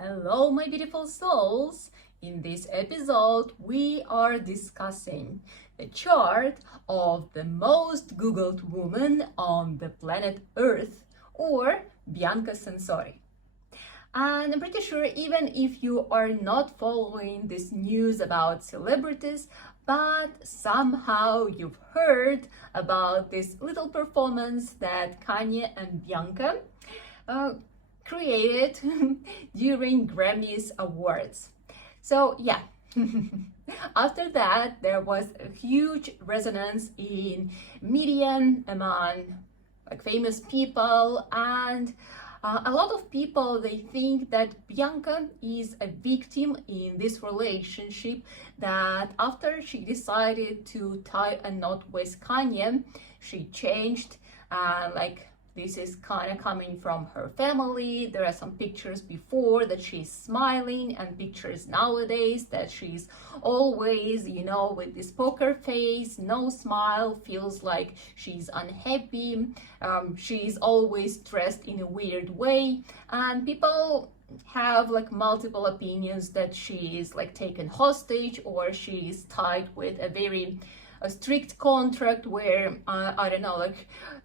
Hello, my beautiful souls. In this episode, we are discussing the chart of the most Googled woman on the planet Earth, or Bianca Censori. And I'm pretty sure even if you are not following this news about celebrities, but somehow you've heard about this little performance that Kanye and Bianca created during Grammys awards. So yeah, after that there was a huge resonance in media among famous people, and a lot of people, they think that Bianca is a victim in this relationship, that after she decided to tie a knot with Kanye, she changed, this is kind of coming from her family. There are some pictures before that she's smiling, and pictures nowadays that she's always, with this poker face, no smile, feels like she's unhappy. She's always dressed in a weird way, and people have multiple opinions that she is taken hostage, or she is tied with a strict contract where I don't know,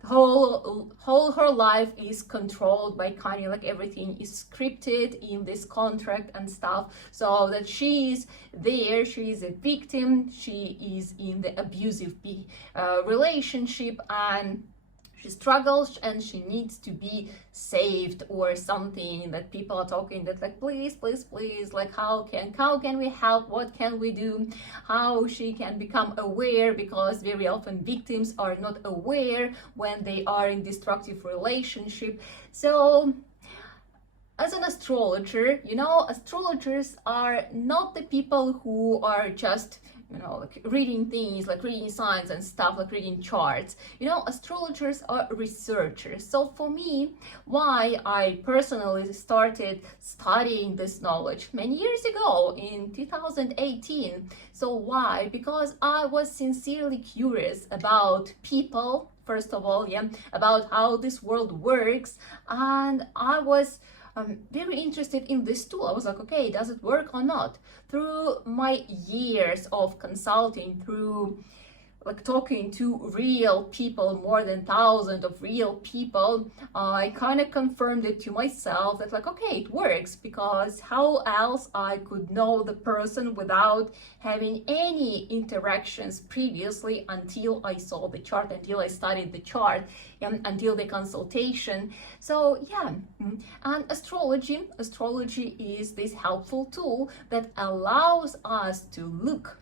whole her life is controlled by Kanye, everything is scripted in this contract and stuff, so that she's a victim, she is in the abusive relationship, and she struggles and she needs to be saved or something, that people are talking that please, how can we help, what can we do, how she can become aware, because very often victims are not aware when they are in destructive relationship. So as an astrologer, astrologers are not the people who are just reading things, reading signs and stuff, reading charts. Astrologers are researchers. So for me, why I personally started studying this knowledge many years ago in 2018. So why? Because I was sincerely curious about people, first of all, about how this world works, and I was very interested in this tool. I was like, okay, does it work or not? Through my years of consulting, through talking to real people, more than thousands of real people, I kind of confirmed it to myself that okay, it works, because how else I could know the person without having any interactions previously, until I saw the chart, until I studied the chart, until the consultation. So yeah, and astrology is this helpful tool that allows us to look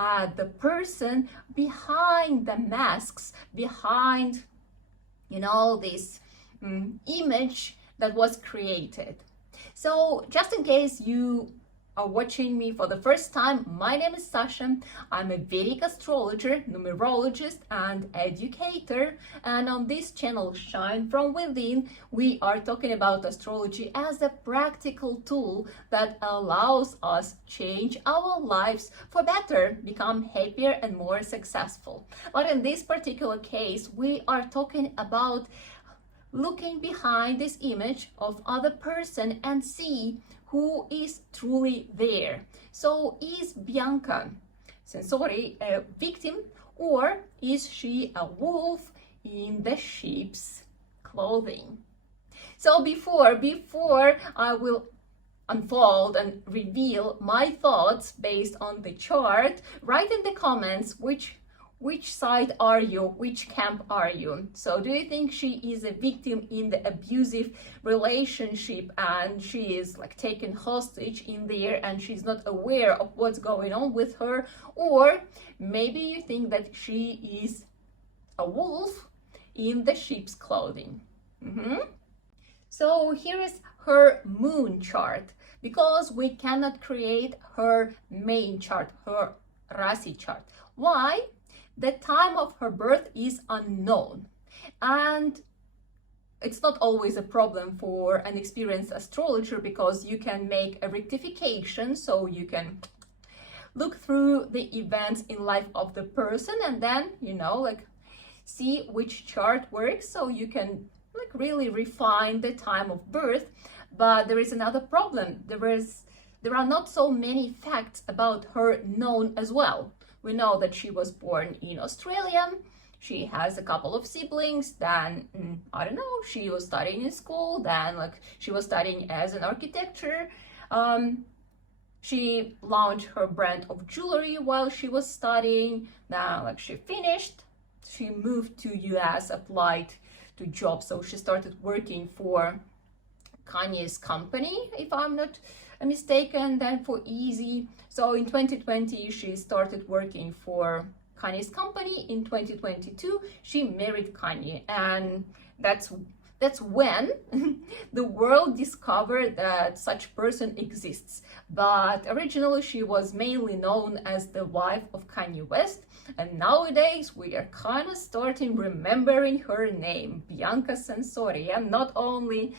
at the person behind the masks, behind this image that was created. So just in case you are watching me for the first time, my name is Sasha. I'm a Vedic astrologer, numerologist, and educator, and on this channel, Shine From Within, we are talking about astrology as a practical tool that allows us change our lives for better, become happier and more successful. But in this particular case, we are talking about looking behind this image of other person and see who is truly there. So is Bianca Censori a victim, or is she a wolf in the sheep's clothing? So before I will unfold and reveal my thoughts based on the chart, write in the comments which side are you, which camp are you? So do you think she is a victim in the abusive relationship, and she is taken hostage in there and she's not aware of what's going on with her? Or maybe you think that she is a wolf in the sheep's clothing. So here is her moon chart, because we cannot create her main chart, her Rasi chart. Why? The time of her birth is unknown, and it's not always a problem for an experienced astrologer, because you can make a rectification, so you can look through the events in life of the person and then see which chart works, so you can really refine the time of birth. But there is another problem. There are not so many facts about her known as well. We know that she was born in Australia. She has a couple of siblings. Then, I don't know, she was studying in school. Then, like, she was studying as an architecture. She launched her brand of jewelry while she was studying. Now, like, she finished. She moved to US, applied to jobs. So she started working for Kanye's company, if I'm not mistaken, then for Easy. So in 2020, she started working for Kanye's company. In 2022, she married Kanye, and that's when the world discovered that such person exists. But originally, she was mainly known as the wife of Kanye West, and nowadays we are kind of starting remembering her name, Bianca Censori, and not only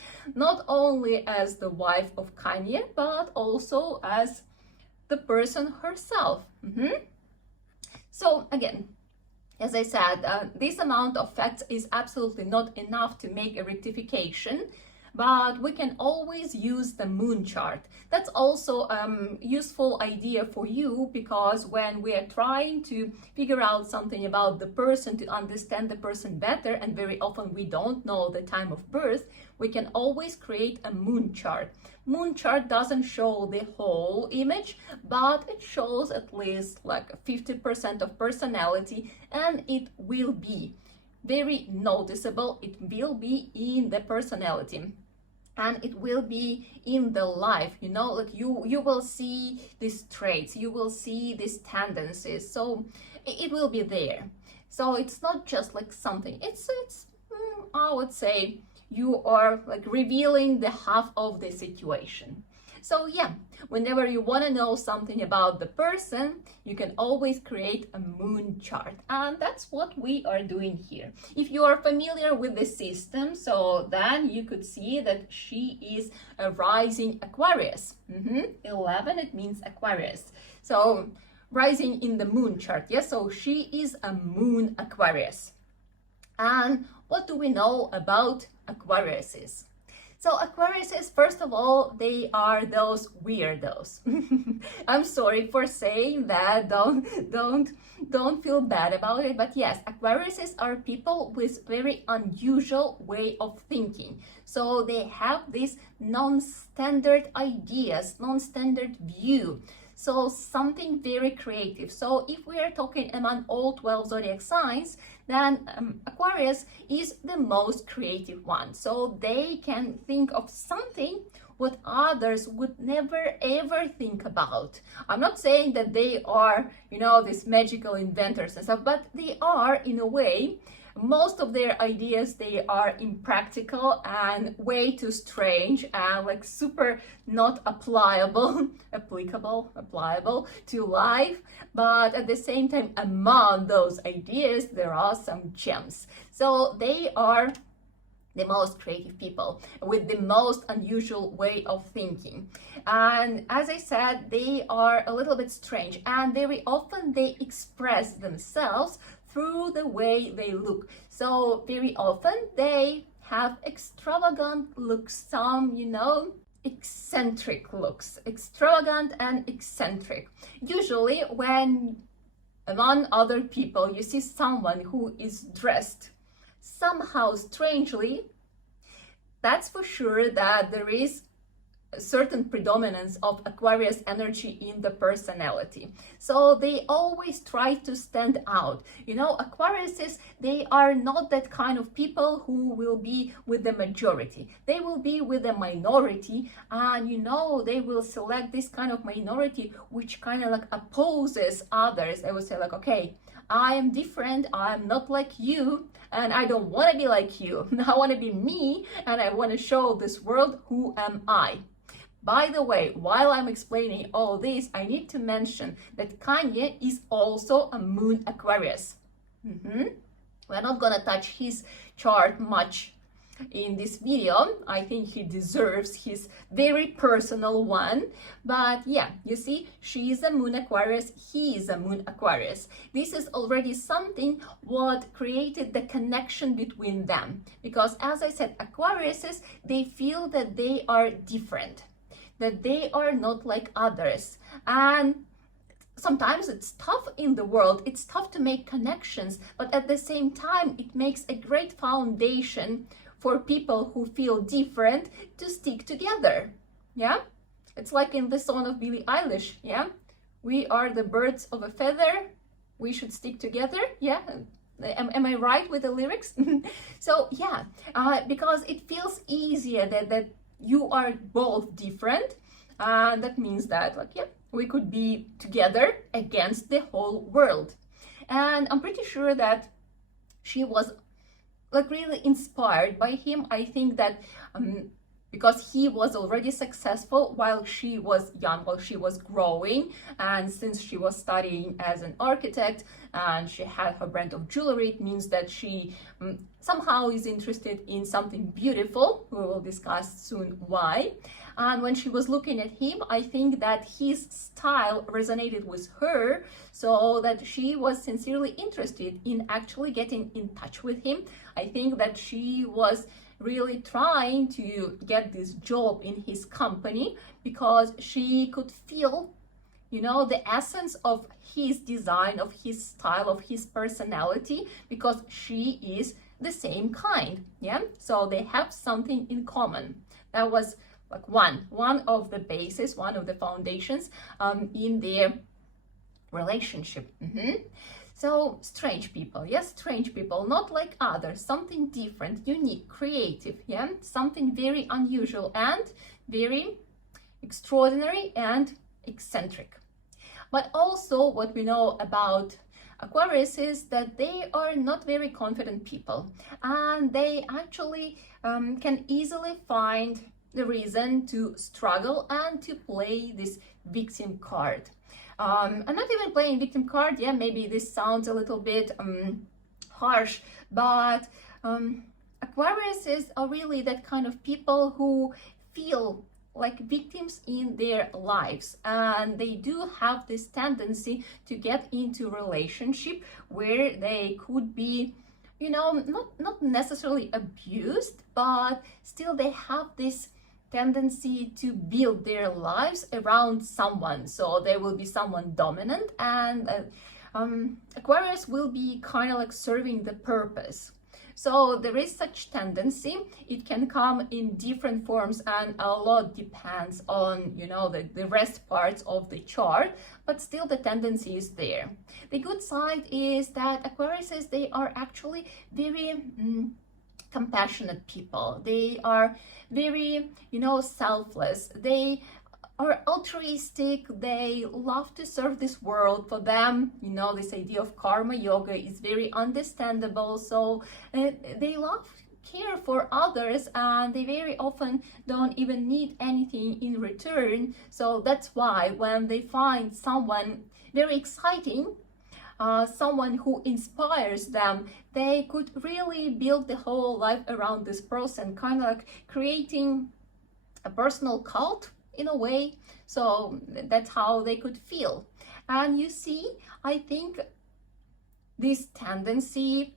as the wife of Kanye, but also as the person herself. So again, as I said, this amount of facts is absolutely not enough to make a rectification, but we can always use the moon chart. That's also a useful idea for you, because when we are trying to figure out something about the person, to understand the person better, and very often we don't know the time of birth, we can always create a moon chart. Moon chart doesn't show the whole image, but it shows at least like 50% of personality, and it will be very noticeable. It will be in the personality, and it will be in the life, you know, like you will see these traits, you will see these tendencies, so it will be there. So it's not just like something, it's I would say you are like revealing the half of the situation. So yeah, whenever you want to know something about the person, you can always create a moon chart, and that's what we are doing here. If you are familiar with the system, so then you could see that she is a rising Aquarius. 11, it means Aquarius. So rising in the moon chart, yes, so she is a moon Aquarius. And what do we know about Aquariuses? So Aquariuses, first of all, they are those weirdos. I'm sorry for saying that. Don't feel bad about it. But yes, Aquariuses are people with very unusual way of thinking. So they have these non-standard ideas, non-standard view. So something very creative. So if we are talking among all 12 zodiac signs, then Aquarius is the most creative one. So they can think of something what others would never ever think about. I'm not saying that they are, you know, these magical inventors and stuff, but they are in a way. Most of their ideas, they are impractical and way too strange and like super not applicable to life. But at the same time, among those ideas, there are some gems. So they are the most creative people with the most unusual way of thinking. And as I said, they are a little bit strange, and very often they express themselves through the way they look. So very often they have extravagant looks, some, you know, eccentric looks, extravagant and eccentric. Usually when among other people you see someone who is dressed somehow strangely, that's for sure that there is a certain predominance of Aquarius energy in the personality. So they always try to stand out. You know, Aquariuses, they are not that kind of people who will be with the majority. They will be with the minority, and you know, they will select this kind of minority which kind of like opposes others. They will say like, okay, I am different, I'm not like you, and I don't want to be like you. I want to be me, and I want to show this world who am I. By the way, while I'm explaining all this, I need to mention that Kanye is also a moon Aquarius. We're not gonna touch his chart much in this video. I think he deserves his very personal one. But yeah, you see, she is a moon Aquarius, he is a moon Aquarius. This is already something what created the connection between them. Because as I said, Aquariuses, they feel that they are different, that they are not like others. And sometimes it's tough in the world, it's tough to make connections, but at the same time, it makes a great foundation for people who feel different to stick together. Yeah, it's like in the song of Billie Eilish. Yeah, we are the birds of a feather, we should stick together. Yeah, am I right with the lyrics? So yeah, because it feels easier that you are both different, and that means that, like, yeah, we could be together against the whole world. And I'm pretty sure that she was like really inspired by him. I think that because he was already successful while she was young, while she was growing, and since she was studying as an architect and she had her brand of jewelry, it means that she somehow is interested in something beautiful. We will discuss soon why. And when she was looking at him, I think that his style resonated with her, so that she was sincerely interested in actually getting in touch with him. I think that she was really trying to get this job in his company because she could feel, you know, the essence of his design, of his style, of his personality, because she is the same kind. Yeah, so they have something in common. That was like one of the bases, one of the foundations in their relationship. So strange people, yes, strange people, not like others, something different, unique, creative, yeah, something very unusual and very extraordinary and eccentric. But also what we know about Aquarius is that they are not very confident people, and they actually can easily find the reason to struggle and to play this victim card. I'm not even playing victim card. Yeah, maybe this sounds a little bit harsh, but Aquariuses are really that kind of people who feel like victims in their lives, and they do have this tendency to get into relationship where they could be, you know, not necessarily abused, but still they have this tendency to build their lives around someone. So there will be someone dominant, and Aquarius will be kind of like serving the purpose. So there is such tendency. It can come in different forms, and a lot depends on, you know, the rest parts of the chart, but still the tendency is there. The good side is that Aquariuses, they are actually very compassionate people. They are very, you know, selfless. They are altruistic. They love to serve this world. For them, you know, this idea of karma yoga is very understandable. So they love care for others, and they very often don't even need anything in return. So that's why when they find someone very exciting, someone who inspires them, they could really build the whole life around this person, kind of like creating a personal cult in a way. So that's how they could feel. And you see, I think this tendency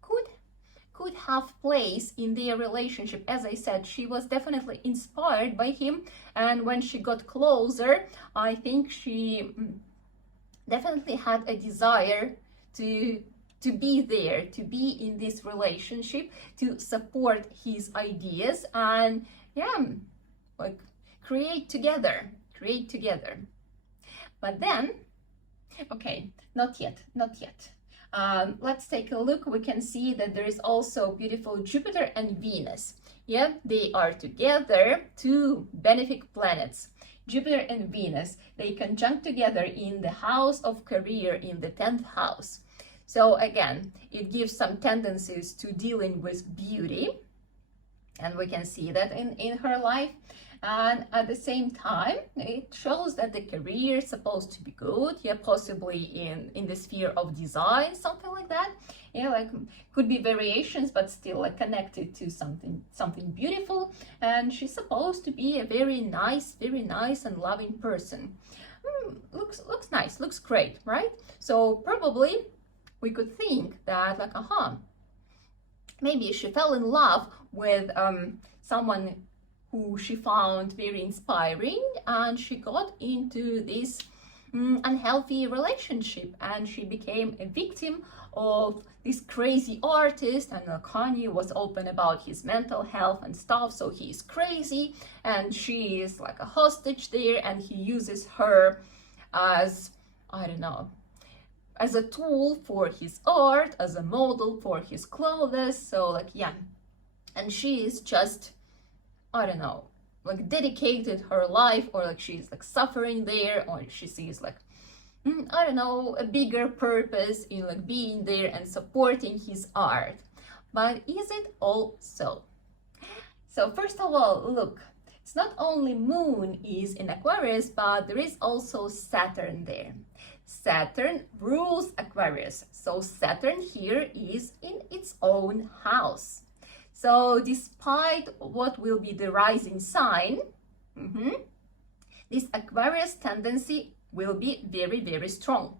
could have place in their relationship. As I said, she was definitely inspired by him, and when she got closer, I think she definitely had a desire to be there, to be in this relationship, to support his ideas, and yeah, like create together. But then, okay, not yet. Let's take a look. We can see that there is also beautiful Jupiter and Venus. Yeah, they are together, two benefic planets. Jupiter and Venus, they conjunct together in the house of career, in the 10th house. So again, it gives some tendencies to dealing with beauty, and we can see that in her life. And at the same time, it shows that the career is supposed to be good, yeah, possibly in the sphere of design, something like that. Yeah, like could be variations, but still like connected to something beautiful. And she's supposed to be a very nice and loving person. Looks nice, looks great, right? So probably we could think that like, maybe she fell in love with someone who she found very inspiring, and she got into this unhealthy relationship, and she became a victim of this crazy artist. And Kanye was open about his mental health and stuff, so he's crazy and she is like a hostage there, and he uses her as, I don't know, as a tool for his art, as a model for his clothes. So like, yeah, and she is just, I don't know, like dedicated her life, or like she's like suffering there, or she sees like, I don't know, a bigger purpose in like being there and supporting his art. But is it all so? So first of all, look, it's not only Moon is in Aquarius, but there is also Saturn there. Saturn rules Aquarius, so Saturn here is in its own house. So despite what will be the rising sign, this Aquarius tendency will be very strong,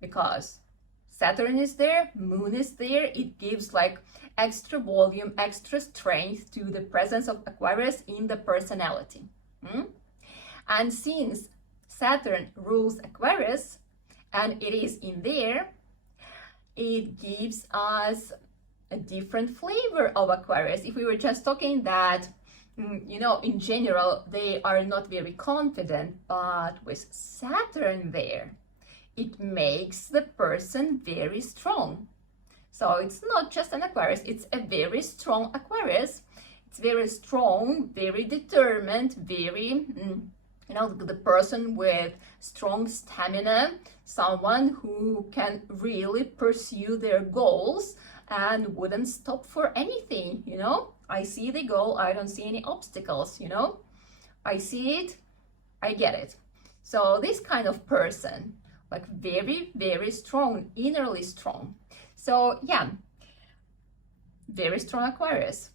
because Saturn is there, Moon is there. It gives like extra volume, extra strength to the presence of Aquarius in the personality. And since Saturn rules Aquarius and it is in there, it gives us a different flavor of Aquarius. If we were just talking that, you know, in general, they are not very confident, but with Saturn there, it makes the person very strong. So it's not just an Aquarius, it's a very strong Aquarius. It's very strong, very determined, very, you know, the person with strong stamina, someone who can really pursue their goals and wouldn't stop for anything, you know. I see the goal, I don't see any obstacles, you know. I see it, I get it. So this kind of person, like very strong, innerly strong. So yeah, very strong Aquarius.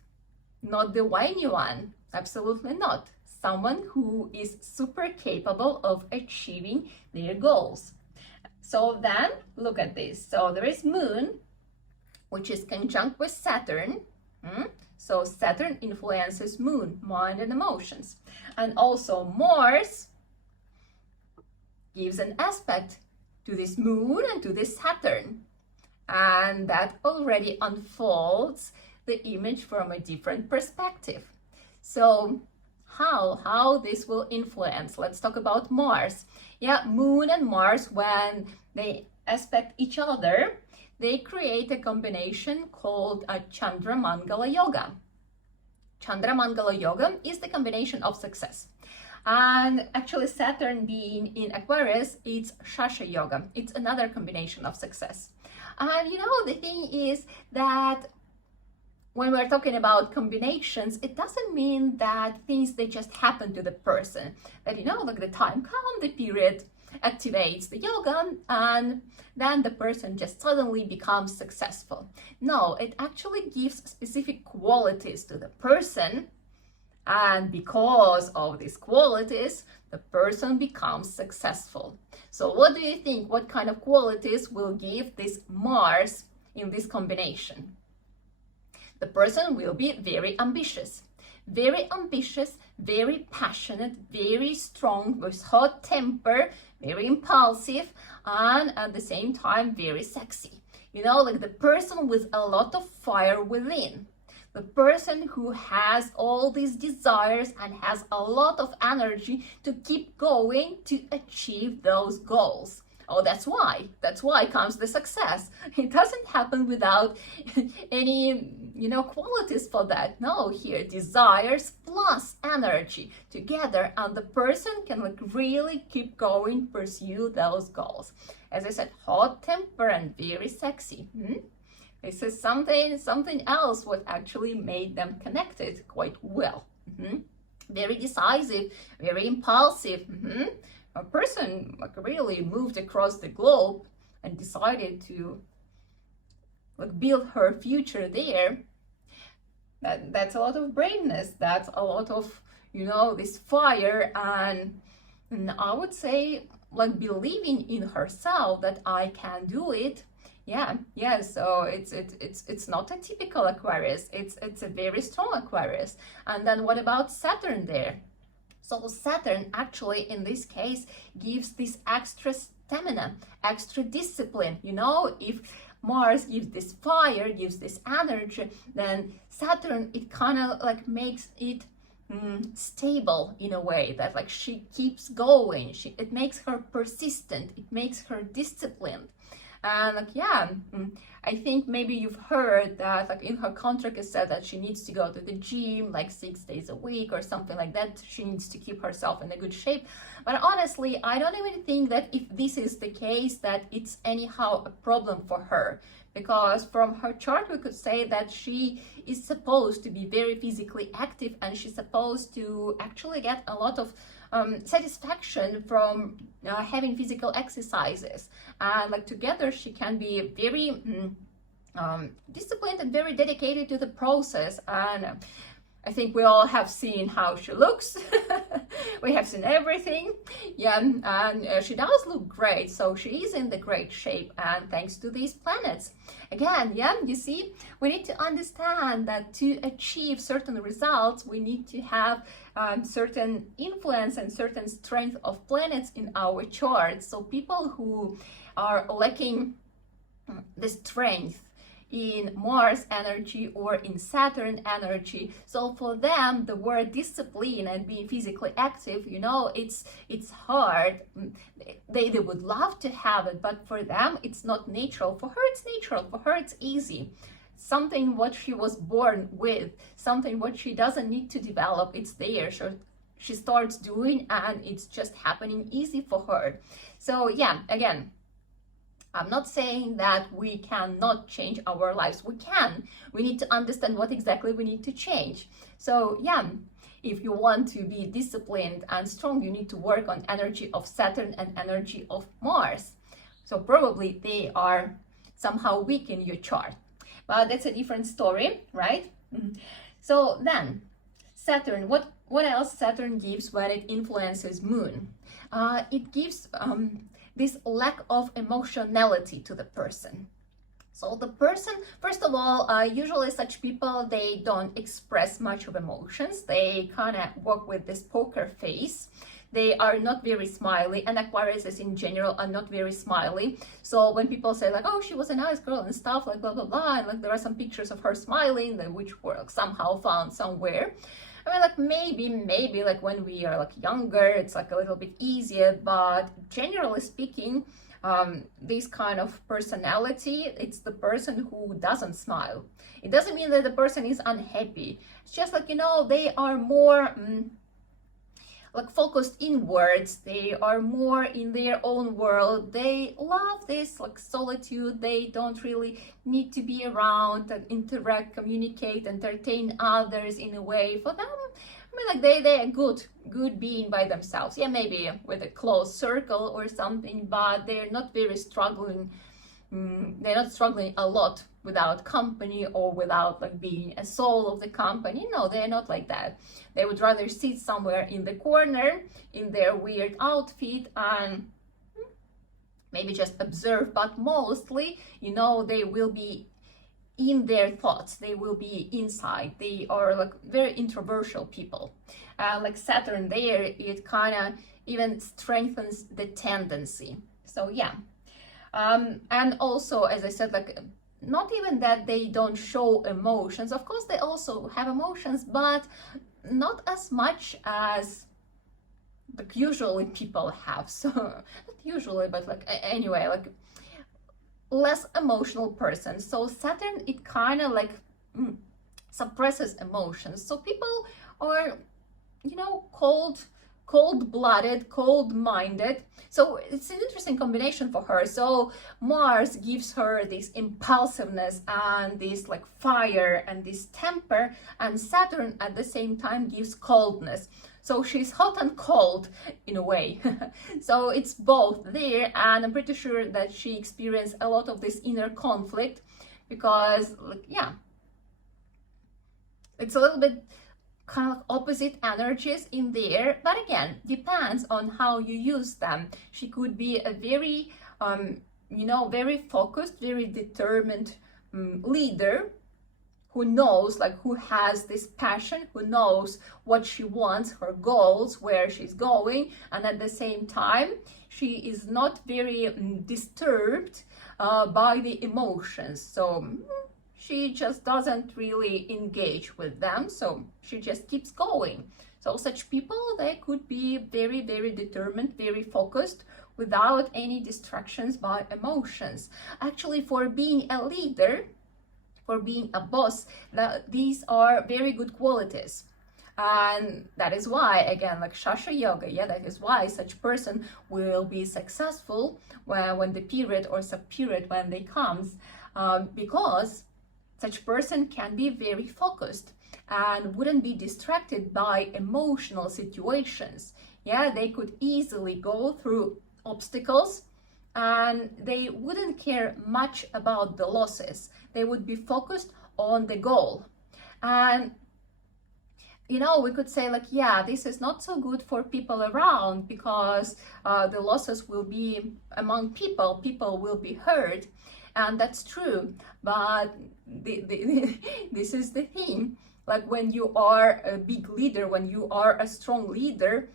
Not the whiny one, absolutely not. Someone who is super capable of achieving their goals. So then, look at this. So there is Moon, which is conjunct with Saturn. So Saturn influences Moon, mind and emotions. And also Mars gives an aspect to this Moon and to this Saturn. And that already unfolds the image from a different perspective. So how this will influence? Let's talk about Mars. Yeah, Moon and Mars, when they aspect each other, they create a combination called a Chandra Mangala Yoga. Chandra Mangala Yoga is the combination of success. And actually Saturn being in Aquarius, it's Shasha Yoga. It's another combination of success. And you know, the thing is that when we're talking about combinations, it doesn't mean that things, they just happen to the person. That, you know, like the time comes, the period activates the yoga, and then the person just suddenly becomes successful. No, it actually gives specific qualities to the person, and because of these qualities, the person becomes successful. So what do you think? What kind of qualities will give this Mars in this combination? The person will be very ambitious, very passionate, very strong, with hot temper, very impulsive, and at the same time very sexy. You know, like the person with a lot of fire within. The person who has all these desires and has a lot of energy to keep going to achieve those goals. Oh, that's why comes the success. It doesn't happen without any, you know, qualities for that. No, here desires plus energy together, and the person can like really keep going, pursue those goals. As I said, hot temper and very sexy. This is something else what actually made them connected quite well. very decisive, very impulsive. A person like really moved across the globe and decided to like build her future there. That's a lot of braveness. That's a lot of, you know, this fire, and I would say like believing in herself that I can do it. Yeah. So it's not a typical Aquarius. It's a very strong Aquarius. And then what about Saturn there? So Saturn actually in this case gives this extra stamina, extra discipline. You know, if Mars gives this fire, gives this energy, then Saturn, it kind of like makes it stable in a way that like she keeps going. It makes her persistent. It makes her disciplined. And like, yeah, I think maybe you've heard that like in her contract it said that she needs to go to the gym like 6 days a week or something like that. She needs to keep herself in a good shape. But honestly, I don't even think that if this is the case, that it's anyhow a problem for her. Because from her chart, we could say that she is supposed to be very physically active, and she's supposed to actually get a lot of satisfaction from having physical exercises. And like together, she can be very disciplined and very dedicated to the process. And I think we all have seen how she looks. We have seen everything. Yeah, and she does look great. So she is in the great shape, and thanks to these planets. Again, yeah, you see, we need to understand that to achieve certain results, we need to have certain influence and certain strength of planets in our charts. So people who are lacking the strength in Mars energy or in Saturn energy, so for them the word discipline and being physically active, you know, it's hard. They would love to have it, but for them it's not natural. For her it's natural, for her it's easy, something what she was born with, something what she doesn't need to develop. It's there, so she starts doing, and it's just happening easy for her. So yeah, again, I'm not saying that we cannot change our lives. We can. We need to understand what exactly we need to change. So yeah, if you want to be disciplined and strong, you need to work on energy of Saturn and energy of Mars. So probably they are somehow weak in your chart. But that's a different story, right? So then, Saturn, what else Saturn gives when it influences Moon? It gives this lack of emotionality to the person. So the person, first of all, usually such people, they don't express much of emotions. They kind of walk with this poker face. They are not very smiley, and Aquariuses in general are not very smiley. So when people say like, oh, she was a nice girl and stuff, like blah, blah, blah, and like there are some pictures of her smiling, which were like, somehow found somewhere. I mean, like maybe like when we are like younger, it's like a little bit easier, but generally speaking, this kind of personality, it's the person who doesn't smile. It doesn't mean that the person is unhappy. It's just like, you know, they are more like focused inwards. They are more in their own world. They love this like solitude. They don't really need to be around and interact, communicate, entertain others in a way. For them, I mean, like they're good being by themselves. Yeah, maybe with a close circle or something, but they're not very struggling. They're not struggling a lot without company or without like being a soul of the company. No, they're not like that. They would rather sit somewhere in the corner in their weird outfit and maybe just observe, but mostly, you know, they will be in their thoughts. They will be inside. They are like very introversial people. Like Saturn there, it kind of even strengthens the tendency. So yeah. And also, as I said, like not even that they don't show emotions. Of course, they also have emotions, but not as much as like usually people have. So not usually, but like anyway, like less emotional person. So Saturn, it kind of like suppresses emotions. So people are, you know, called cold-blooded, cold-minded. So it's an interesting combination for her. So Mars gives her this impulsiveness and this like fire and this temper, and Saturn at the same time gives coldness. So she's hot and cold in a way. So it's both there, and I'm pretty sure that she experienced a lot of this inner conflict because, like, yeah, it's a little bit kind of opposite energies in there, but again, depends on how you use them. She could be a very, very focused, very determined leader who knows, like, who has this passion, who knows what she wants, her goals, where she's going, and at the same time, she is not very disturbed by the emotions. So she just doesn't really engage with them, so she just keeps going. So such people, they could be very, very determined, very focused, without any distractions by emotions. Actually, for being a leader, for being a boss, these are very good qualities. And that is why, again, like Shastra Yoga, yeah, that is why such person will be successful when the period or sub-period when they comes, because such person can be very focused and wouldn't be distracted by emotional situations. Yeah, they could easily go through obstacles and they wouldn't care much about the losses. They would be focused on the goal. And we could say, like, yeah, this is not so good for people around because the losses will be among people. People will be hurt. And that's true, but this is the thing. Like, when you are a big leader, when you are a strong leader,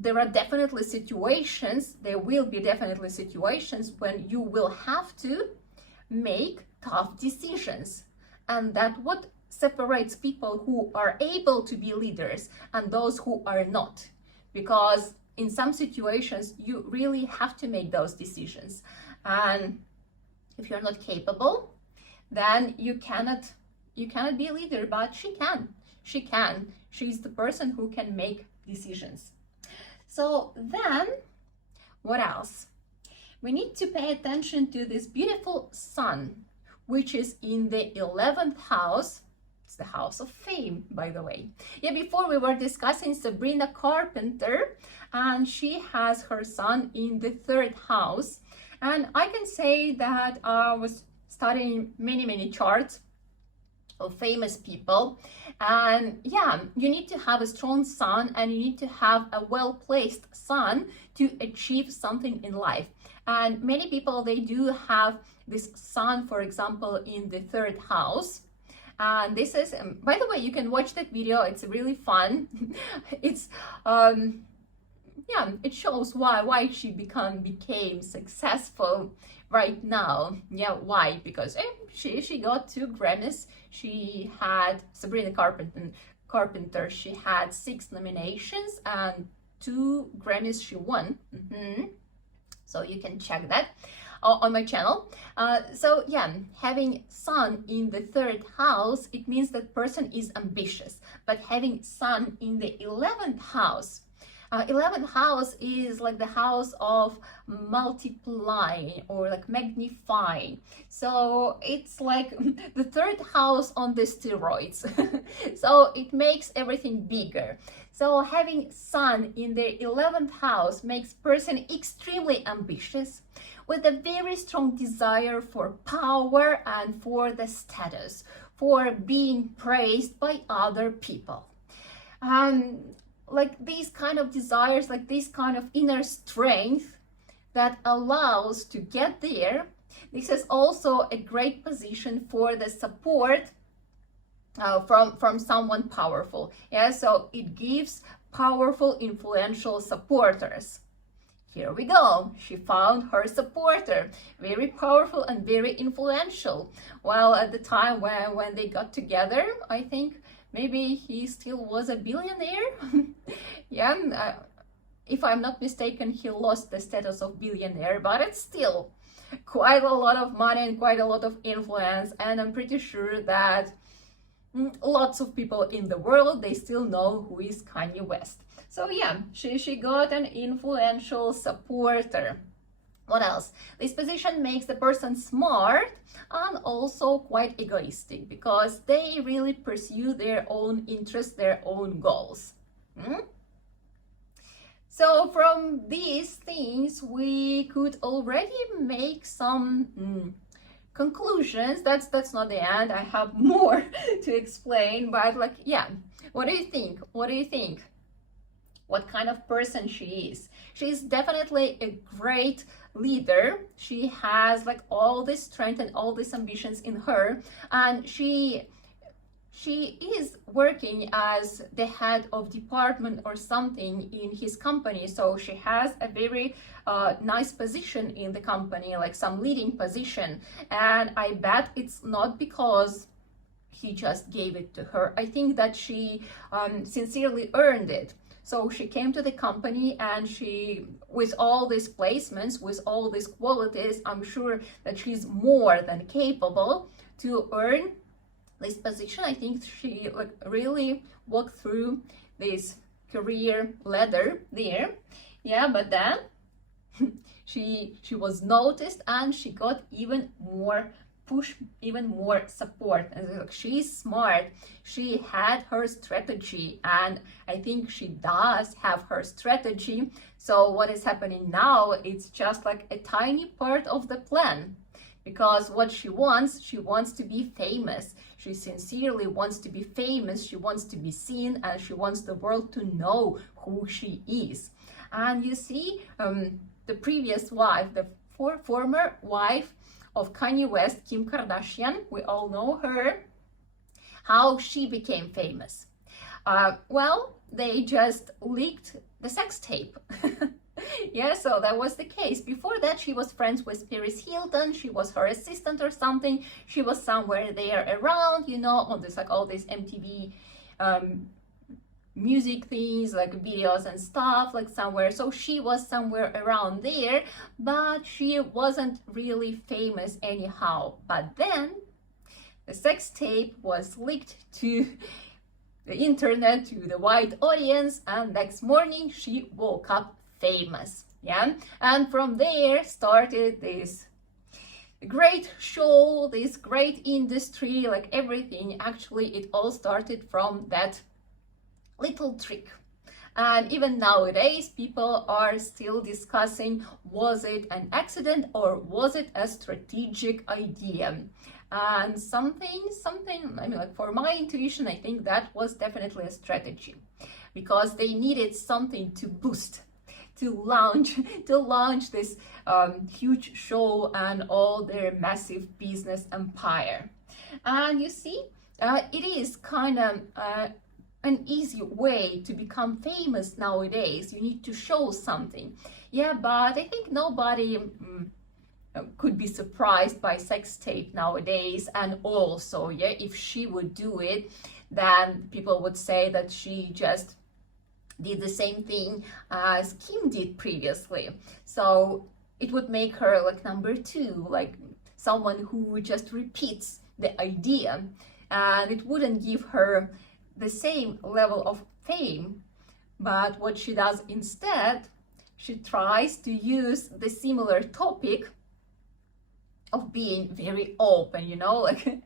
there are definitely situations, there will be definitely situations when you will have to make tough decisions. And that's what separates people who are able to be leaders and those who are not. Because in some situations, you really have to make those decisions. And if you're not capable, then you cannot be a leader, but she can. She's the person who can make decisions. So then, what else? We need to pay attention to this beautiful sun, which is in the 11th house. It's the house of fame, by the way. Yeah, before we were discussing Sabrina Carpenter, and she has her sun in the 3rd house. And I can say that I was studying many charts of famous people, and yeah, you need to have a strong sun and you need to have a well-placed sun to achieve something in life. And many people, they do have this sun, for example, in the 3rd house. And this is, by the way, you can watch that video, it's really fun. It's yeah, it shows why she became successful right now. Yeah, why? Because she got 2 Grammys. She had Sabrina Carpenter. She had 6 nominations and 2 Grammys she won. So you can check that on my channel. So yeah, having sun in the 3rd house, it means that person is ambitious. But having sun in the 11th house, 11th house is like the house of multiplying or like magnifying. So it's like the 3rd house on the steroids. So it makes everything bigger. So having sun in the 11th house makes person extremely ambitious, with a very strong desire for power and for the status, for being praised by other people. Like these kind of desires, like this kind of inner strength that allows to get there. This is also a great position for the support from someone powerful. Yeah, so it gives powerful, influential supporters. Here we go. She found her supporter, very powerful and very influential. Well, at the time when they got together, I think maybe he still was a billionaire. Yeah, if I'm not mistaken, he lost the status of billionaire, but it's still quite a lot of money and quite a lot of influence. And I'm pretty sure that lots of people in the world, they still know who is Kanye West. So yeah, she got an influential supporter. What else? This position makes the person smart and also quite egoistic, because they really pursue their own interests, their own goals. So from these things, we could already make some conclusions. That's not the end. I have more to explain, but like, yeah, what do you think? What do you think? What kind of person she is? She's definitely a great leader. She has like all this strength and all these ambitions in her, and she is working as the head of department or something in his company, so she has a very nice position in the company, like some leading position. And I bet it's not because he just gave it to her. I think that she sincerely earned it. So she came to the company, and she, with all these placements, with all these qualities, I'm sure that she's more than capable to earn this position. I think she like really walked through this career ladder there. Yeah, but then she was noticed, and she got even more push, even more support. And like, she's smart, she had her strategy, and I think she does have her strategy. So what is happening now, it's just like a tiny part of the plan, because what she wants to be famous. She sincerely wants to be famous, she wants to be seen, and she wants the world to know who she is. And you see, the previous wife, the former wife of Kanye West, Kim Kardashian, we all know her, how she became famous. Well, they just leaked the sex tape. Yeah, so that was the case. Before that, she was friends with Paris Hilton. She was her assistant or something. She was somewhere there around, you know, on this, like all these MTV music things, like videos and stuff, like somewhere. So she was somewhere around there, but she wasn't really famous anyhow. But then the sex tape was leaked to the internet, to the wide audience, and next morning she woke up famous. Yeah, and from there started this great show, this great industry, like everything. Actually, it all started from that little trick. And even nowadays, people are still discussing, was it an accident or was it a strategic idea? And something, I mean, like for my intuition, I think that was definitely a strategy, because they needed something to boost, to launch this huge show and all their massive business empire. And you see, it is kind of an easy way to become famous nowadays. You need to show something. Yeah, but I think nobody could be surprised by sex tape nowadays. And also, yeah, if she would do it, then people would say that she just did the same thing as Kim did previously. So it would make her like number two, like someone who just repeats the idea, and it wouldn't give her the same level of fame. But what she does instead, she tries to use the similar topic of being very open, you know, like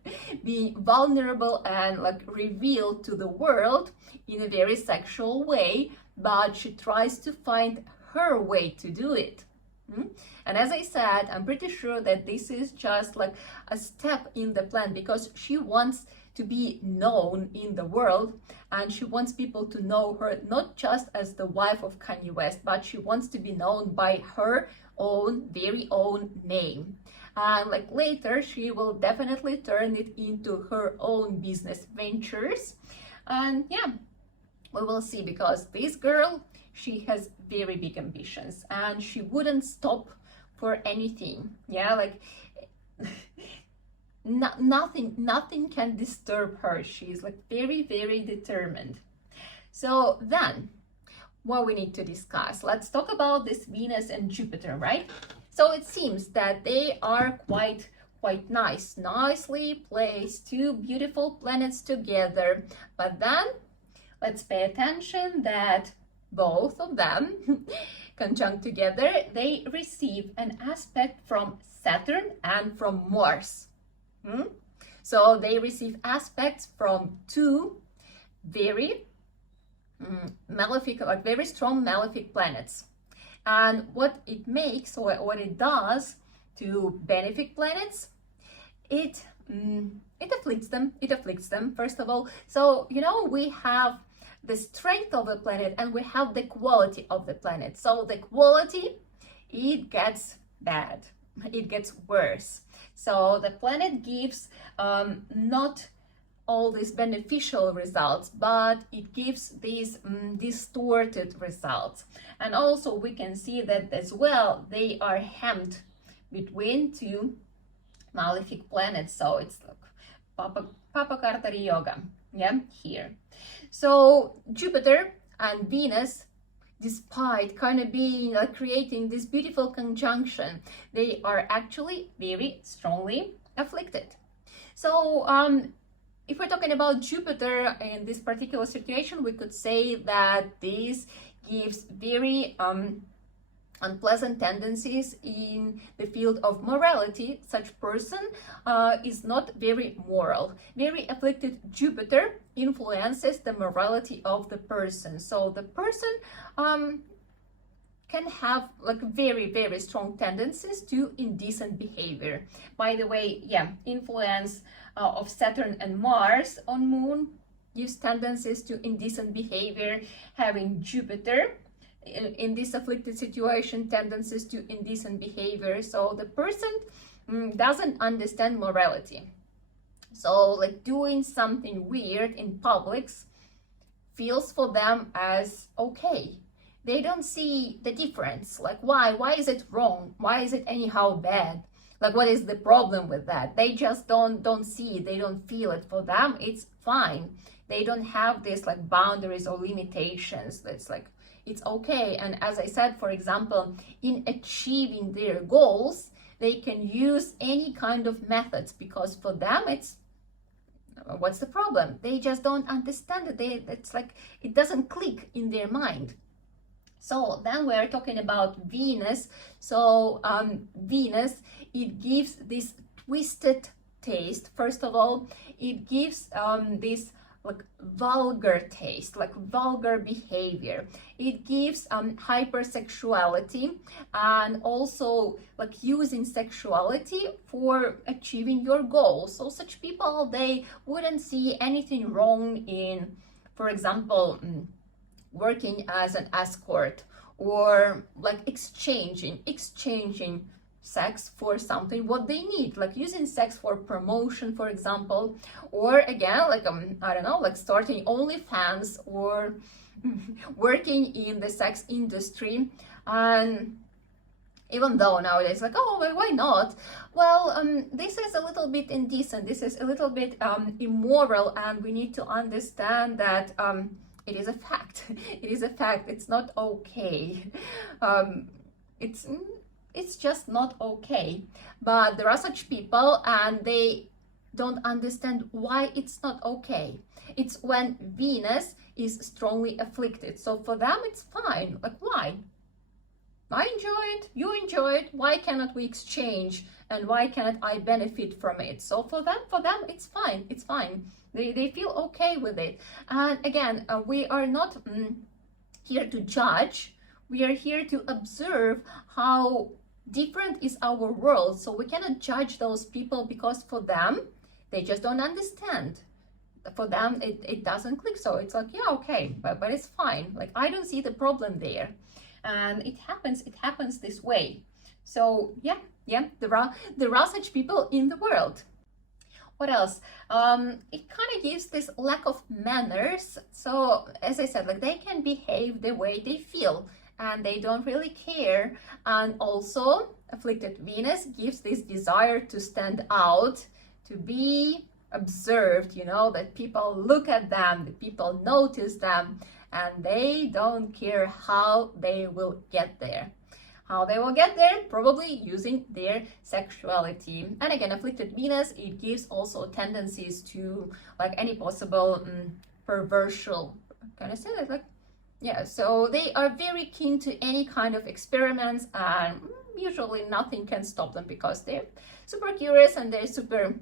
being vulnerable and like revealed to the world in a very sexual way, but she tries to find her way to do it. And as I said, I'm pretty sure that this is just like a step in the plan, because she wants to be known in the world, and she wants people to know her not just as the wife of Kanye West, but she wants to be known by her own very own name. And like later, she will definitely turn it into her own business ventures. And yeah, we will see, because this girl, she has very big ambitions, and she wouldn't stop for anything. Yeah, like nothing can disturb her. She's like very, very determined. So then, what we need to discuss, let's talk about this Venus and Jupiter, right? So it seems that they are quite quite nice, nicely placed, two beautiful planets together. But then let's pay attention that both of them conjunct together, they receive an aspect from Saturn and from Mars. So they receive aspects from two very malefic, like very strong malefic planets. And what it makes, or what it does to benefic planets, it afflicts them. It afflicts them, first of all. So, you know, we have the strength of the planet and we have the quality of the planet. So the quality, it gets bad, it gets worse. So the planet gives not all these beneficial results, but it gives these distorted results. And also we can see that as well, they are hemmed between two malefic planets. So it's like Papa Kartari Yoga, yeah, here. So Jupiter and Venus, despite kind of being creating this beautiful conjunction, they are actually very strongly afflicted. So if we're talking about Jupiter in this particular situation, we could say that this gives very unpleasant tendencies in the field of morality. Such person is not very moral. Very afflicted Jupiter influences the morality of the person. So the person can have like very, very strong tendencies to indecent behavior. By the way, yeah, influence of Saturn and Mars on Moon gives tendencies to indecent behavior. Having Jupiter in this afflicted situation, tendencies to indecent behavior. So the person doesn't understand morality. So like doing something weird in publics feels for them as okay. They don't see the difference. Like why is it wrong? Why is it anyhow bad? Like what is the problem with that? They just don't see it. They don't feel it. For them it's fine. They don't have this like boundaries or limitations. It's like it's okay. And as I said, for example, in achieving their goals, they can use any kind of methods, because for them it's what's the problem? They just don't understand it. It's like it doesn't click in their mind. So then we're talking about Venus. So Venus, it gives this twisted taste. First of all, it gives this like vulgar taste, like vulgar behavior. It gives hypersexuality, and also like using sexuality for achieving your goals. So such people, they wouldn't see anything wrong in, for example, working as an escort, or like exchanging sex for something what they need, like using sex for promotion, for example, or again like I don't know, like starting OnlyFans or working in the sex industry. And even though nowadays like, oh, why not? Well, this is a little bit indecent, this is a little bit immoral, and we need to understand that it is a fact. It is a fact. It's not okay. It's just not okay. But there are such people, and they don't understand why it's not okay. It's when Venus is strongly afflicted. So for them, it's fine. Like, why? I enjoy it. You enjoy it. Why cannot we exchange? And why cannot I benefit from it? So for them, it's fine. It's fine. They feel okay with it. And again, we are not here to judge. We are here to observe how different is our world. So we cannot judge those people, because for them, they just don't understand. For them, it doesn't click. So it's like, yeah, okay, but it's fine. Like, I don't see the problem there. And it happens this way. So yeah, there are such people in the world. What else? It kind of gives this lack of manners. So as I said, like they can behave the way they feel and they don't really care. And also afflicted Venus gives this desire to stand out, to be observed, you know, that people look at them, that people notice them, and they don't care how they will get there. how they will get there? Probably using their sexuality. And again, afflicted Venus, it gives also tendencies to like any possible perversion. Can I say that? Like, yeah, so they are very keen to any kind of experiments, and usually nothing can stop them because they're super curious and they're super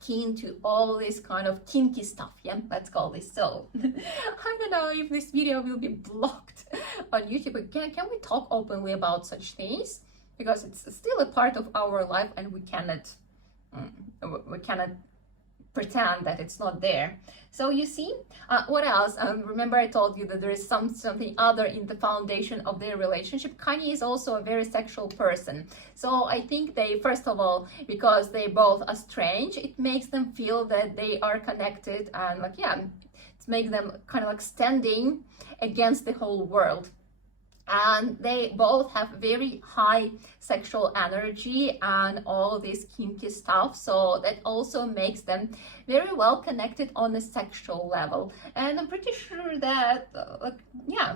keen to all this kind of kinky stuff. Yeah, let's call this. So I don't know if this video will be blocked on YouTube, but can we talk openly about such things, because it's still a part of our life and we cannot pretend that it's not there. So you see, what else? Remember I told you that there is something other in the foundation of their relationship. Kanye is also a very sexual person. So I think they, first of all, because they both are strange, it makes them feel that they are connected, and like, yeah, it makes them kind of like standing against the whole world. And they both have very high sexual energy and all this kinky stuff, so that also makes them very well connected on a sexual level. And I'm pretty sure that yeah,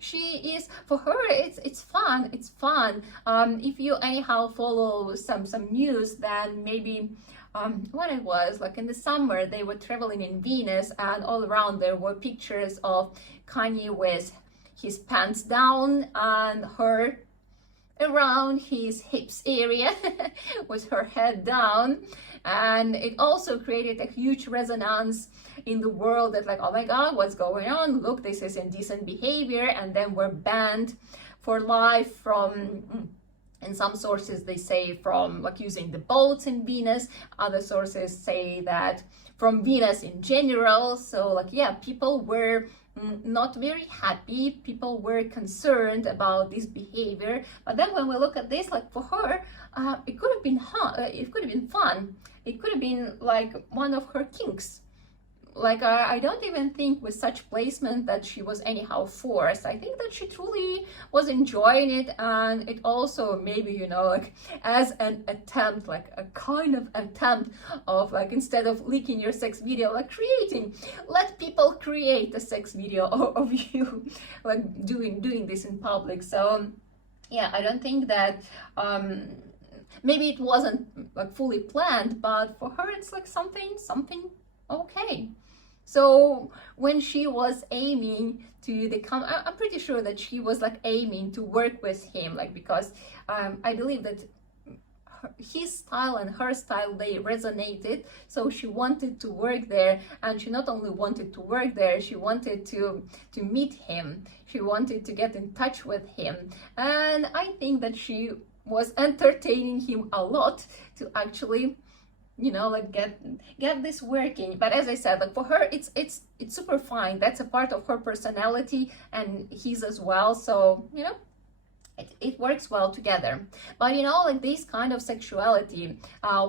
she is, for her it's fun. If you anyhow follow some news, then maybe when it was like in the summer, they were traveling in Venus, and all around there were pictures of Kanye West, his pants down and her around his hips area with her head down. And it also created a huge resonance in the world that like, oh my god, what's going on, look, this is indecent behavior. And then we're banned for life from, in some sources they say from like using the boats in Venus, other sources say that from Venus in general. So like, yeah, people were not very happy, people were concerned about this behavior. But then when we look at this, like for her, it could have been fun, it could have been like one of her kinks. Like I don't even think with such placement that she was anyhow forced. I think that she truly was enjoying it, and it also maybe, you know, like as an attempt, like a kind of attempt of like, instead of leaking your sex video, like let people create a sex video of you like doing this in public. So yeah, I don't think that maybe it wasn't like fully planned, but for her it's like something okay. So when she was aiming to I'm pretty sure that she was like aiming to work with him, like, because I believe that his style and her style, they resonated. So she wanted to work there, and she not only wanted to work there, she wanted to meet him, she wanted to get in touch with him. And I think that she was entertaining him a lot to actually, you know, like get this working. But as I said, like for her it's super fine, that's a part of her personality and his as well. So, you know, it works well together. But you know, like this kind of sexuality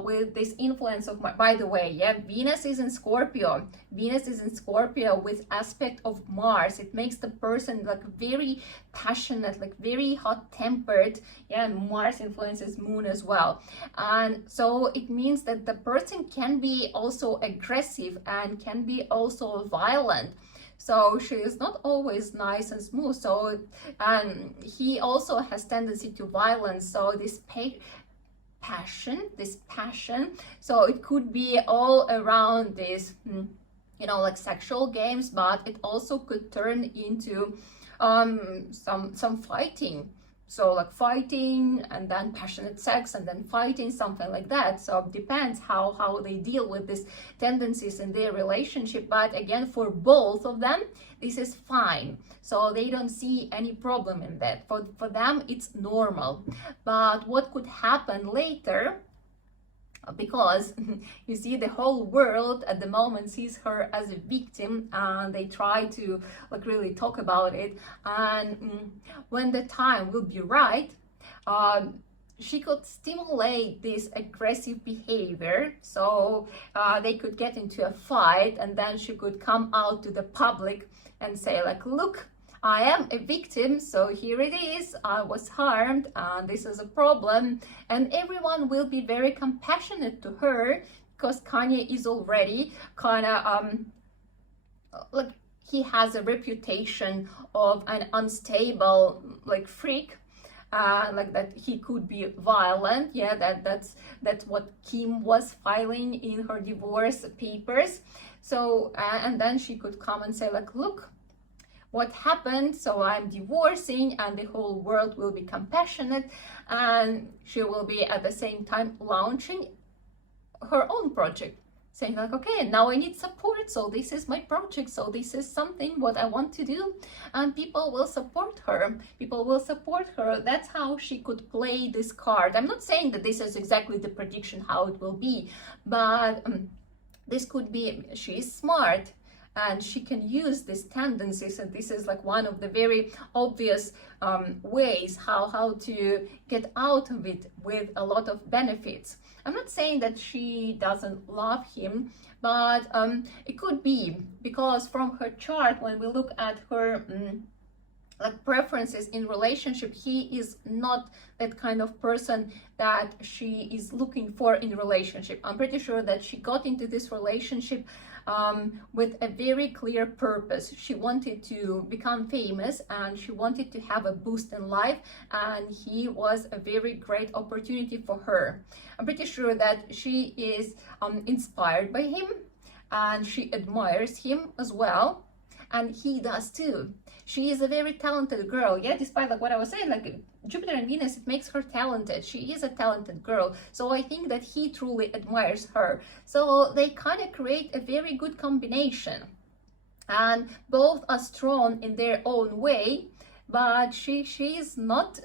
with this influence of by the way, yeah, Venus is in Scorpio with aspect of Mars. It makes the person like very passionate, like very hot-tempered. Yeah, and Mars influences Moon as well, and so it means that the person can be also aggressive and can be also violent. So she is not always nice and smooth. So, and he also has tendency to violence. So this passion. So it could be all around this, you know, like sexual games, but it also could turn into some fighting. So like fighting and then passionate sex and then fighting, something like that. So it depends how they deal with these tendencies in their relationship. But again, for both of them, this is fine. So they don't see any problem in that. For them, it's normal. But what could happen later, because you see the whole world at the moment sees her as a victim, and they try to like really talk about it, and when the time will be right, she could stimulate this aggressive behavior. So they could get into a fight, and then she could come out to the public and say like, look, I am a victim, so here it is, I was harmed, and this is a problem. And everyone will be very compassionate to her, because Kanye is already kind of like, he has a reputation of an unstable like freak, like that he could be violent. Yeah, that's what Kim was filing in her divorce papers. So and then she could come and say like, look what happened, so I'm divorcing, and the whole world will be compassionate, and she will be at the same time launching her own project, saying like, okay, now I need support, so this is my project, so this is something what I want to do, and people will support her. That's how she could play this card. I'm not saying that this is exactly the prediction how it will be, but this could be, she is smart and she can use these tendencies, and this is like one of the very obvious ways how to get out of it with a lot of benefits. I'm not saying that she doesn't love him, but it could be because from her chart, when we look at her like preferences in relationship, he is not that kind of person that she is looking for in relationship. I'm pretty sure that she got into this relationship with a very clear purpose. She wanted to become famous and she wanted to have a boost in life, and he was a very great opportunity for her. I'm pretty sure that she is inspired by him and she admires him as well, and he does too. She is a very talented girl, yeah, despite like what I was saying, like Jupiter and Venus, it makes her talented. She is a talented girl, so I think that he truly admires her. So they kind of create a very good combination, and both are strong in their own way. But she is not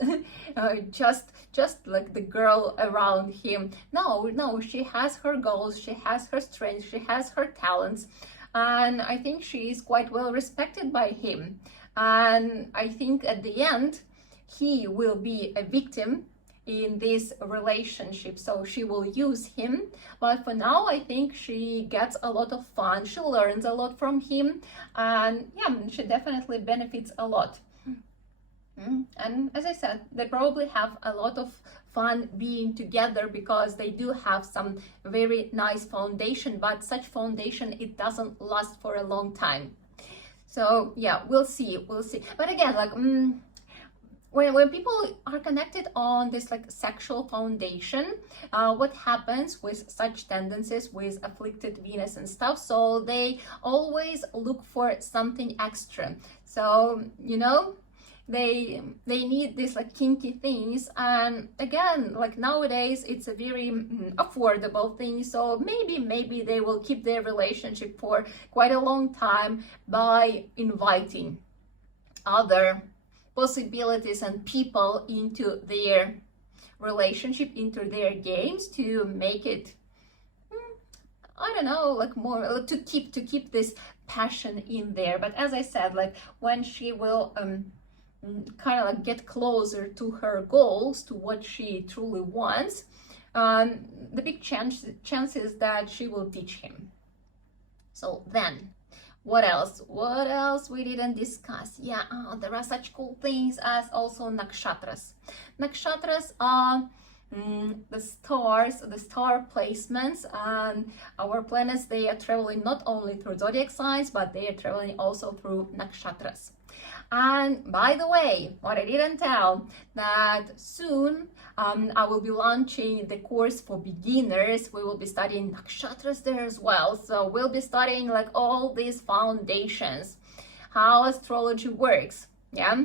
just like the girl around him. No, she has her goals, she has her strengths, she has her talents, and I think she is quite well respected by him. And I think at the end he will be a victim in this relationship, so she will use him. But for now, I think she gets a lot of fun, she learns a lot from him, and yeah, she definitely benefits a lot. And as I said, they probably have a lot of fun being together because they do have some very nice foundation, but such foundation, it doesn't last for a long time. So yeah, we'll see. But again, like when people are connected on this like sexual foundation, what happens with such tendencies, with afflicted Venus and stuff, so they always look for something extra. So you know, they need these like kinky things, and again, like nowadays it's a very affordable thing, so maybe they will keep their relationship for quite a long time by inviting other possibilities and people into their relationship, into their games, to make it I don't know, like more to keep this passion in there. But as I said, like when she will kind of like get closer to her goals, to what she truly wants, the big chances that she will ditch him. So then, what else we didn't discuss? Yeah, there are such cool things as also nakshatras. Nakshatras are the stars, the star placements, and our planets, they are traveling not only through zodiac signs, but they are traveling also through nakshatras. And by the way, what I didn't tell, that soon I will be launching the course for beginners. We will be studying nakshatras there as well. So we'll be studying like all these foundations, how astrology works, yeah?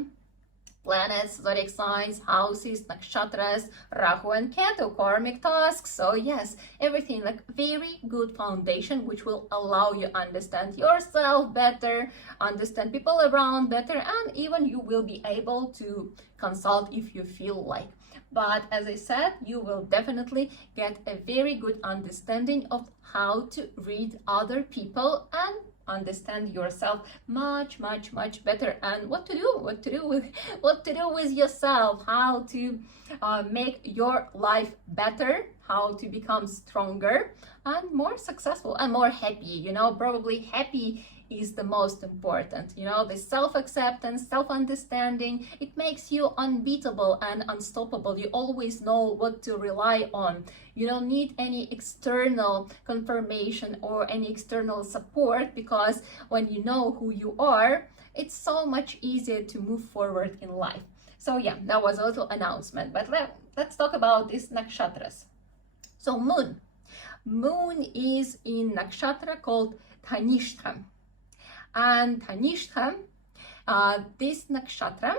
Planets, zodiac signs, houses, nakshatras, Rahu and Ketu, karmic tasks. So yes, everything like very good foundation, which will allow you understand yourself better, understand people around better, and even you will be able to consult if you feel like. But as I said, you will definitely get a very good understanding of how to read other people and understand yourself much better, and what to do with yourself, how to make your life better, how to become stronger and more successful and more happy. You know, probably happy is the most important. You know, the self-acceptance, self-understanding, it makes you unbeatable and unstoppable. You always know what to rely on. You don't need any external confirmation or any external support, because when you know who you are, it's so much easier to move forward in life. So yeah, that was a little announcement, but let's talk about these nakshatras. So moon is in nakshatra called Dhanishta, and Dhanishta, this nakshatra,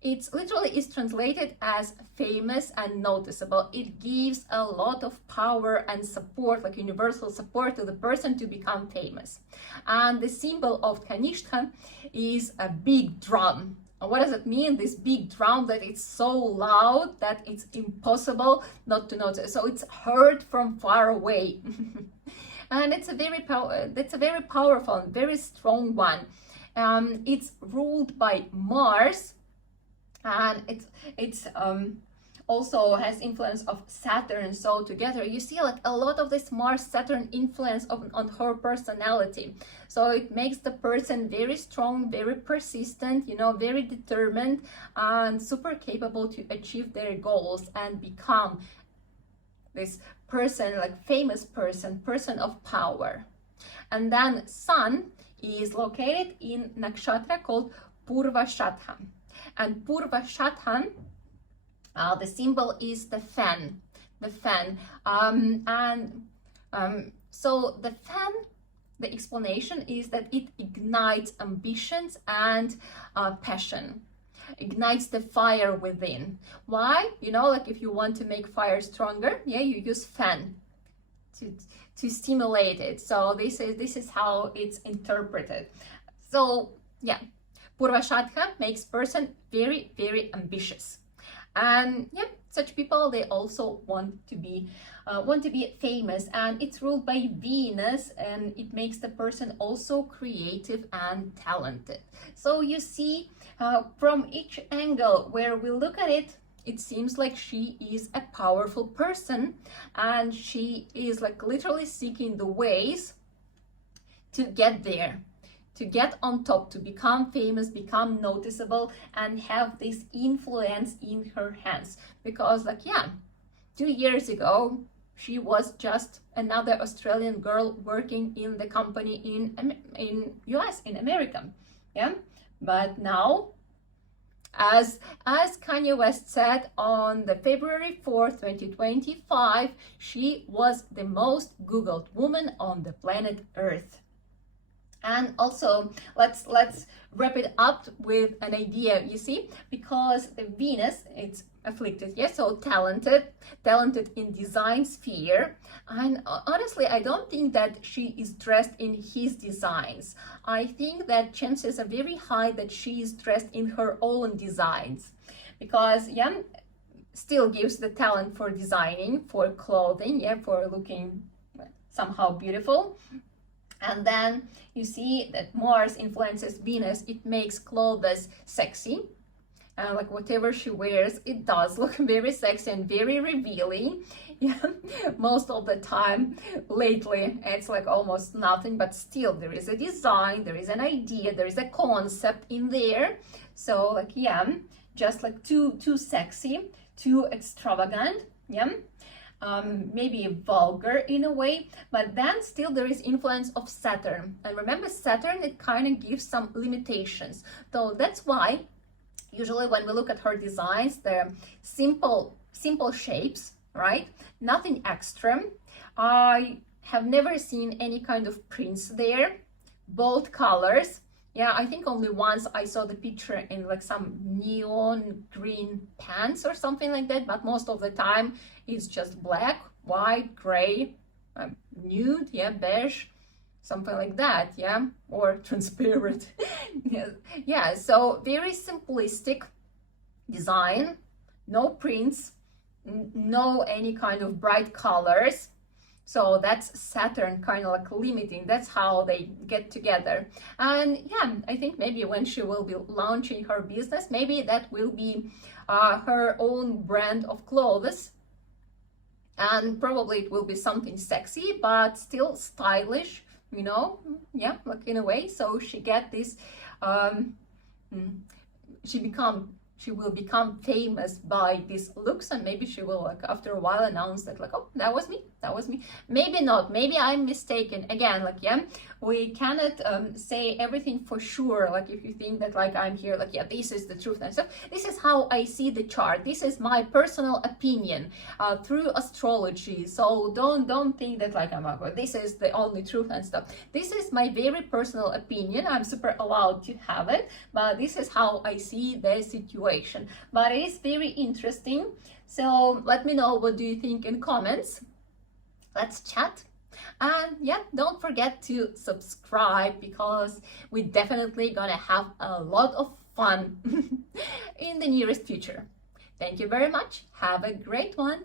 it's literally is translated as famous and noticeable. It gives a lot of power and support, like universal support, to the person to become famous. And the symbol of Dhanishta is a big drum. And what does it mean? This big drum that it's so loud that it's impossible not to notice. So it's heard from far away. And it's a very powerful, very strong one. It's ruled by Mars, and it's also has influence of Saturn. So together you see like a lot of this Mars Saturn influence on her personality. So it makes the person very strong, very persistent, you know, very determined, and super capable to achieve their goals and become this person, like famous person of power. And then Sun is located in nakshatra called Purvashadha. And Purvashadha, the symbol is the fan. So the fan, the explanation is that it ignites ambitions and passion, ignites the fire within. Why? You know, like if you want to make fire stronger, yeah, you use fan to stimulate it. So this is how it's interpreted. So yeah, Purvashadha makes person very, very ambitious. And yeah, such people, they also want to be famous, and it's ruled by Venus, and it makes the person also creative and talented. So you see, from each angle where we look at it, it seems like she is a powerful person, and she is like literally seeking the ways to get there, to get on top, to become famous, become noticeable, and have this influence in her hands. Because like, yeah, 2 years ago, she was just another Australian girl working in the company in US, in America. Yeah, but now, as Kanye West said on the February 4th, 2025, she was the most Googled woman on the planet Earth. And also, let's wrap it up with an idea, you see, because the Venus, it's afflicted, yes, so talented in design sphere. And honestly, I don't think that she is dressed in his designs. I think that chances are very high that she is dressed in her own designs, because yeah, still gives the talent for designing, for clothing, yeah, for looking somehow beautiful. And then you see that Mars influences Venus. It makes clothes sexy, and like whatever she wears, it does look very sexy and very revealing. Yeah, most of the time lately it's like almost nothing, but still there is a design, there is an idea, there is a concept in there. So like, yeah, just like too sexy, too extravagant, yeah. Maybe vulgar in a way, but then still there is influence of Saturn. And remember, Saturn, it kind of gives some limitations. So that's why usually when we look at her designs, they're simple shapes, right? Nothing extra. I have never seen any kind of prints there. Bold colors. Yeah, I think only once I saw the picture in like some neon green pants or something like that, but most of the time it's just black, white, gray, nude, yeah, beige, something like that, yeah, or transparent. Yeah, so very simplistic design, no prints, no any kind of bright colors. So that's Saturn kind of like limiting. That's how they get together. And yeah, I think maybe when she will be launching her business, maybe that will be her own brand of clothes. And probably it will be something sexy, but still stylish, you know, yeah, like in a way. So she get this, she will become famous by these looks, and maybe she will like after a while announce that like, oh, that was me. that was me. Maybe not, maybe I'm mistaken. Again, like, yeah, we cannot say everything for sure. Like, if you think that like I'm here, like, yeah, this is the truth and stuff. This is how I see the chart. This is my personal opinion through astrology. So don't think that like this is the only truth and stuff. This is my very personal opinion. I'm super allowed to have it, but this is how I see the situation. But it is very interesting. So let me know, what do you think in comments? Let's chat. And yeah, don't forget to subscribe, because we're definitely gonna have a lot of fun in the nearest future. Thank you very much. Have a great one.